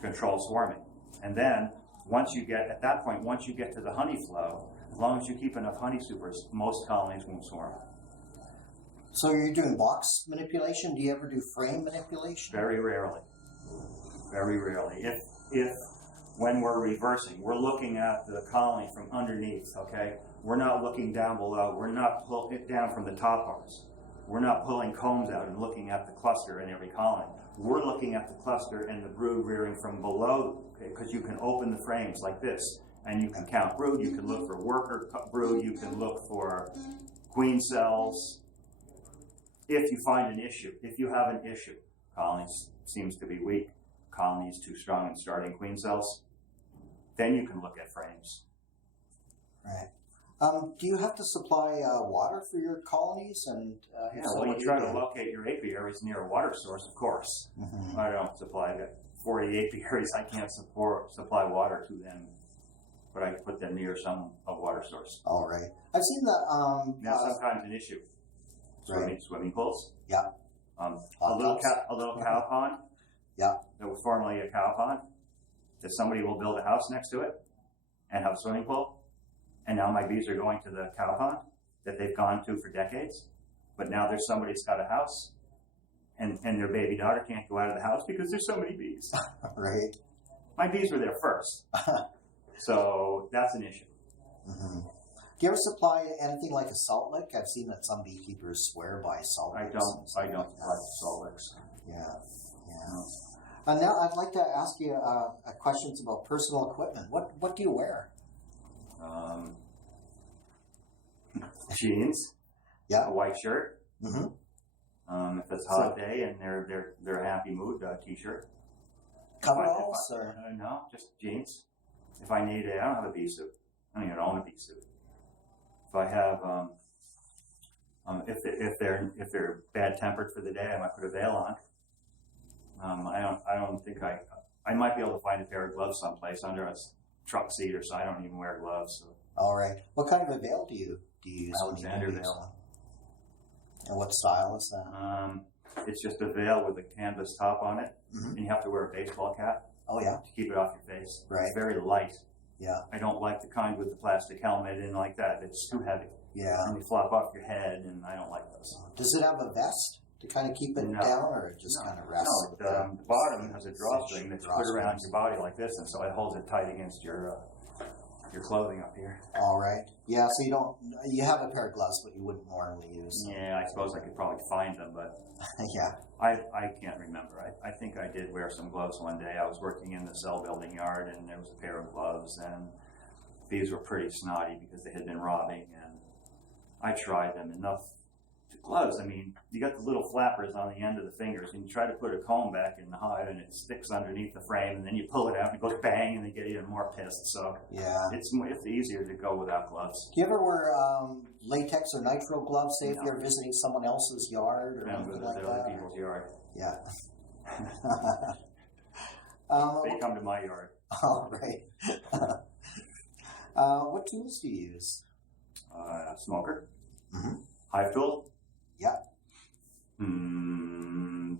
control swarming. And then once you get to the honey flow, as long as you keep enough honey supers, most colonies won't swarm. So you're doing box manipulation? Do you ever do frame manipulation? Very rarely. Very rarely. If when we're reversing, we're looking at the colony from underneath, okay? We're not looking down below. We're not pulling it down from the top parts. We're not pulling combs out and looking at the cluster in every colony. We're looking at the cluster and the brood rearing from below, because you can open the frames like this, and you can count brood, you can look for worker brood, you can look for queen cells. If you find an issue, if you have an issue, colony seems to be weak, colony is too strong in starting queen cells, then you can look at frames. Right. Do you have to supply water for your colonies? And yeah, well, you try to locate your apiaries near a water source, of course. Mm-hmm. I don't supply 40 apiaries. I can't supply water to them, but I put them near a water source. All right. I've seen that. Now, sometimes an issue. Swimming pools. Yeah. A little cow pond. Yeah. That was formerly a cow pond. That somebody will build a house next to it and have a swimming pool. And now my bees are going to the cow pond that they've gone to for decades. But now there's somebody that's got a house, and their baby daughter can't go out of the house because there's so many bees. Right. My bees were there first. So that's an issue. Mm-hmm. Do you ever supply anything like a salt lick? I've seen that some beekeepers swear by salt licks. I don't like salt licks. Yeah. And now I'd like to ask you questions about personal equipment. What do you wear? Jeans. Yeah. A white shirt. Mm-hmm. If it's a hot day and they're a happy mood, t-shirt. Coveralls or no, just jeans. If I need I don't have a bee suit. I don't even own a bee suit. If I have if they're bad tempered for the day, I might put a veil on. I don't think I might be able to find a pair of gloves someplace under a truck seat or so. I don't even wear gloves. So. All right. What kind of a veil do you use? Alexander veil. And what style is that? It's just a veil with a canvas top on it, and you have to wear a baseball cap. Oh yeah. To keep it off your face. Right. It's very light. Yeah. I don't like the kind with the plastic helmet and like that. It's too heavy. Yeah. And they flop off your head, and I don't like those. Does it have a vest to kind of keep it No. down, or it just kind of rests? No, the bottom has a drawstring that's put around your body like this, and so it holds it tight against your clothing up here. All right. Yeah, so you have a pair of gloves, but you wouldn't normally use them. Yeah, I suppose I could probably find them, but Yeah. I can't remember. I think I did wear some gloves one day. I was working in the cell building yard, and there was a pair of gloves, and these were pretty snotty because they had been robbing, and I tried them enough. The gloves, I mean, you got the little flappers on the end of the fingers, and you try to put a comb back in the hive, and it sticks underneath the frame, and then you pull it out, and it goes bang, and they get even more pissed. So Yeah. it's easier to go without gloves. Do you ever wear latex or nitro gloves, say, if No. you're visiting someone else's yard or anything like Other that? people's yard. Yeah. They come to my yard. All right. What tools do you use? Smoker. Mm-hmm. Hive tool. Yeah.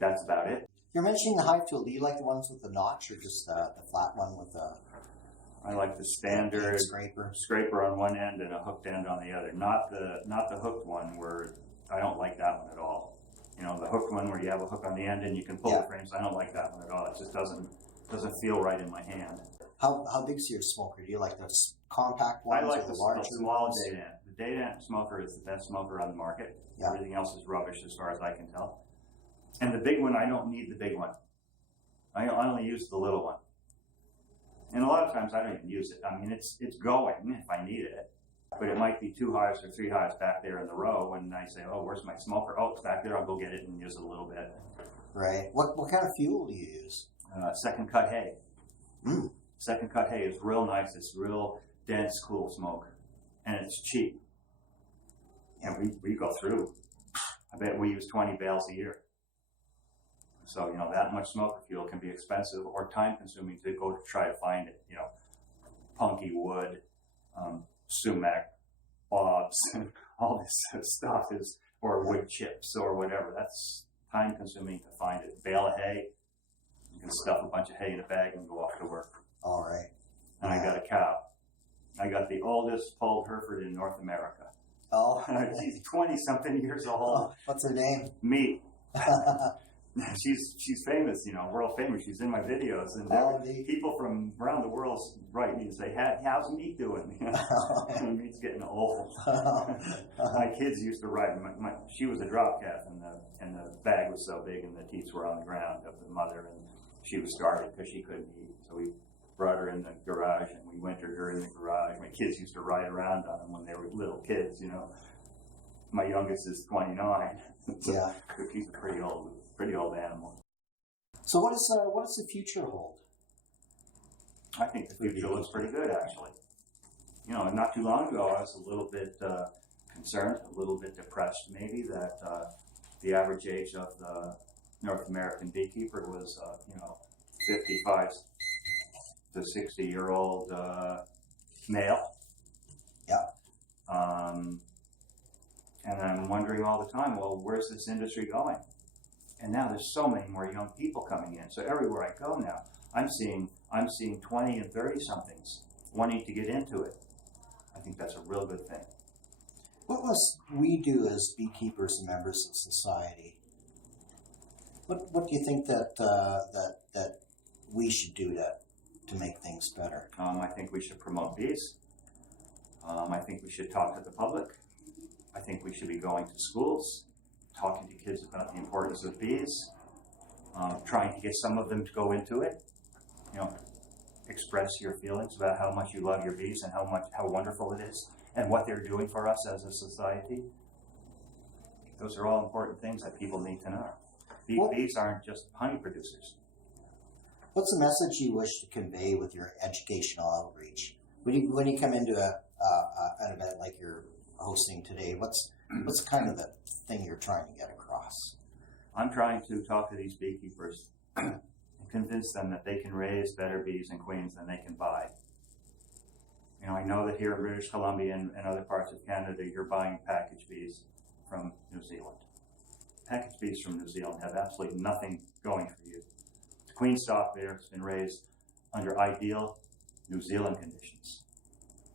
That's about it. You're mentioning the hive tool. Do you like the ones with the notch, or just the flat one with the I like the standard scraper on one end and a hooked end on the other. Not the hooked one where I don't like that one at all. You know, the hooked one where you have a hook on the end and you can pull the frames. I don't like that one at all. It just doesn't feel right in my hand. How big's your smoker? Do you like the compact ones? I like or the larger small ones? date amp. The date amp smoker is the best smoker on the market. Yeah. Everything else is rubbish as far as I can tell. And the big one, I don't need the big one. I only use the little one. And a lot of times I don't even use it. I mean, it's going if I need it. But it might be 2 hives or 3 hives back there in the row, and I say, oh, where's my smoker? Oh, it's back there. I'll go get it and use it a little bit. Right. What kind of fuel do you use? Second cut hay. Second cut hay is real nice. It's real dense, cool smoke. And it's cheap. And we go through. I bet we use 20 bales a year. So, you know, that much smoker fuel can be expensive or time consuming to go to try to find it. You know, punky wood, sumac, bobs, all this stuff is, or wood chips or whatever. That's time consuming to find it. Bale of hay, you can stuff a bunch of hay in a bag and go off to work. All right. And I got a cow. I got the oldest polled Hereford in North America. Oh. She's 20-something years old. Oh, what's her name? Meat. She's famous, you know, world famous. She's in my videos, and people from around the world write me and say, "How's Meat doing?" Meat's getting old. My kids used to ride. She was a drop calf, and the bag was so big, and the teats were on the ground of the mother, and she was starving because she couldn't eat. So we brought her in the garage, and we wintered her in the garage. My kids used to ride around on them when they were little kids, you know. My youngest is 29. So yeah. She's a pretty old animal. So what does the future hold? I think the future looks pretty good, actually. You know, not too long ago, I was a little bit concerned, a little bit depressed, maybe, that the average age of the North American beekeeper was, 55 to 60-year-old male. Yeah. And I'm wondering all the time, well, where's this industry going? And now there's so many more young people coming in. So everywhere I go now, I'm seeing 20 and 30 somethings wanting to get into it. I think that's a real good thing. What must we do as beekeepers and members of society? What do you think that we should do to make things better? I think we should promote bees. I think we should talk to the public. I think we should be going to schools, talking to kids about the importance of bees, trying to get some of them to go into it. You know, express your feelings about how much you love your bees and how wonderful it is and what they're doing for us as a society. Those are all important things that people need to know. Bees aren't just honey producers. What's the message you wish to convey with your educational outreach? When you come into an event like you're hosting today, what's kind of the thing you're trying to get across? I'm trying to talk to these beekeepers and convince them that they can raise better bees and queens than they can buy. You know, I know that here in British Columbia and other parts of Canada, you're buying package bees from New Zealand. Package bees from New Zealand have absolutely nothing going for you. The queen stock there has been raised under ideal New Zealand conditions,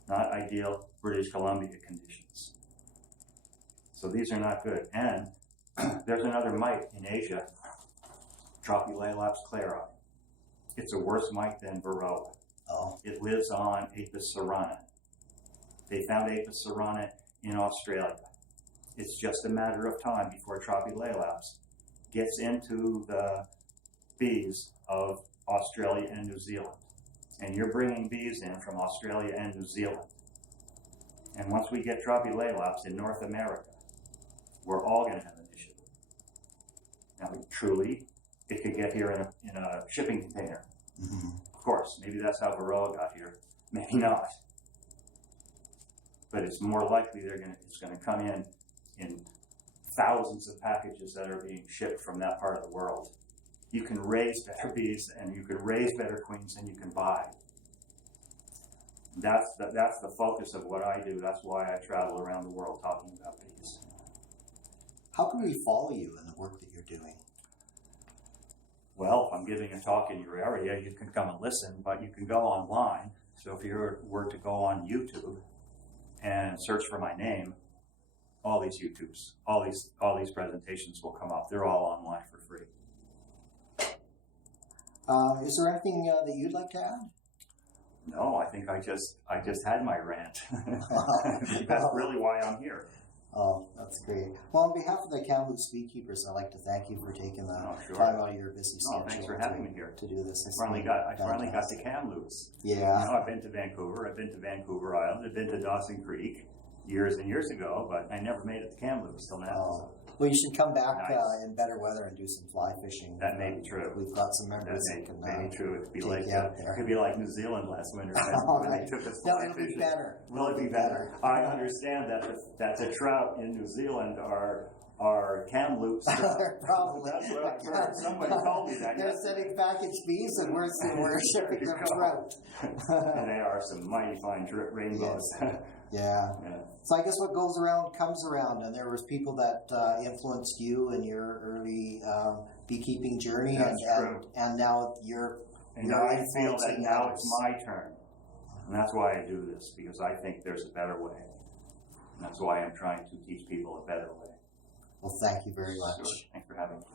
not ideal British Columbia conditions. So these are not good. And there's another mite in Asia, Tropicolaps clari. It's a worse mite than Varroa. Oh. It lives on Apis cerana. They found Apis cerana in Australia. It's just a matter of time before Tropicolaps gets into the bees of Australia and New Zealand. And you're bringing bees in from Australia and New Zealand. And once we get Tropicolaps in North America, we're all going to have an issue. Now, truly, it could get here in a shipping container. Mm-hmm. Of course, maybe that's how Varroa got here. Maybe not. But it's more likely it's going to come in thousands of packages that are being shipped from that part of the world. You can raise better bees and you can raise better queens than you can buy. That's the focus of what I do. That's why I travel around the world talking about bees. How can we follow you in the work that you're doing? Well, if I'm giving a talk in your area, you can come and listen, but you can go online. So if you were to go on YouTube and search for my name, all these presentations will come up. They're all online for free. Is there anything that you'd like to add? No, I think I just had my rant. That's really why I'm here. Oh, that's great. Well, on behalf of the Kamloops Beekeepers, I'd like to thank you for taking the time out of your busy schedule. Thanks for having me here to do this. I finally got to Kamloops. Yeah. I've been to Vancouver. I've been to Vancouver Island. I've been to Dawson Creek years and years ago, but I never made it to Kamloops till now. Oh. Well, you should come back Nice. In better weather and do some fly fishing. That may be true. We've got some members That that may be true. It could be take like you out there. it could be like New Zealand last winter. All right. They took us No, fly it'll be fishing. better. Will it be better? I understand that the trout in New Zealand are Kamloops trout. Probably. That's what I've heard. Somebody told me that. They're sending packaged bees and we're shipping them trout. And they are some mighty fine rainbows. Yeah. So I guess what goes around comes around, and there was people that influenced you in your early beekeeping journey, and now you're. And I feel that now it's my turn, and that's why I do this, because I think there's a better way. And that's why I'm trying to teach people a better way. Well, thank you very much. Sure. Thanks for having me.